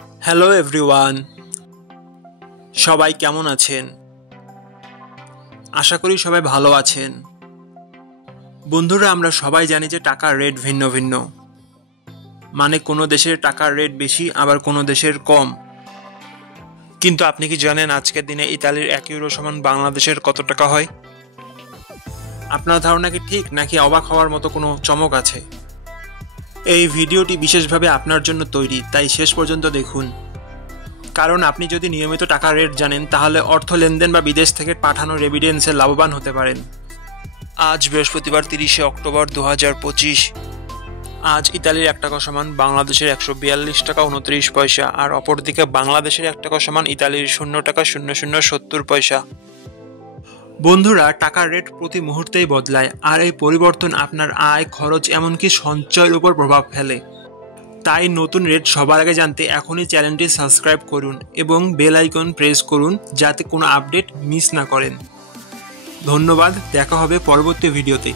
Hello everyone, সবাই কেমন আছেন? আশা করি সবাই ভালো আছেন। বন্ধুরা, আমরা সবাই জানি যে টাকার রেট ভিন্ন ভিন্ন। মানে কোনো দেশের টাকার রেট বেশি, আবার কোনো দেশের কম। কিন্তু আপনি কি জানেন আজকের দিনে ইতালির 1 ইউরো সমান বাংলাদেশের কত টাকা হয়? আপনার ধারণা কি ঠিক, নাকি অবাক হওয়ার মতো কোনো চমক আছে? এই ভিডিওটি বিশেষভাবে আপনার জন্য তৈরি, তাই শেষ পর্যন্ত দেখুন। কারণ আপনি যদি নিয়মিত টাকার রেট জানেন, তাহলে অর্থ লেনদেন বা বিদেশ থেকে পাঠানো রেমিটেন্সে লাভবান হতে পারেন। আজ বৃহস্পতিবার 30শে অক্টোবর 2025। আজ ইতালির 1 টাকা সমান বাংলাদেশের 142 টাকা 29 পয়সা, আর অপরদিকে বাংলাদেশের 1 টাকা সমান ইতালির 0 টাকা 0070 পয়সা। বন্ধুরা, টাকার রেট প্রতি মুহূর্তেই বদলায়, আর এই পরিবর্তন আপনার আয়, খরচ, এমনকি সঞ্চয়ের উপর প্রভাব ফেলে। তাই নতুন রেট সবার আগে জানতে এখনই চ্যানেলটি সাবস্ক্রাইব করুন এবং বেল আইকন প্রেস করুন, যাতে কোনো আপডেট মিস না করেন। ধন্যবাদ, দেখা হবে পরবর্তী ভিডিওতে।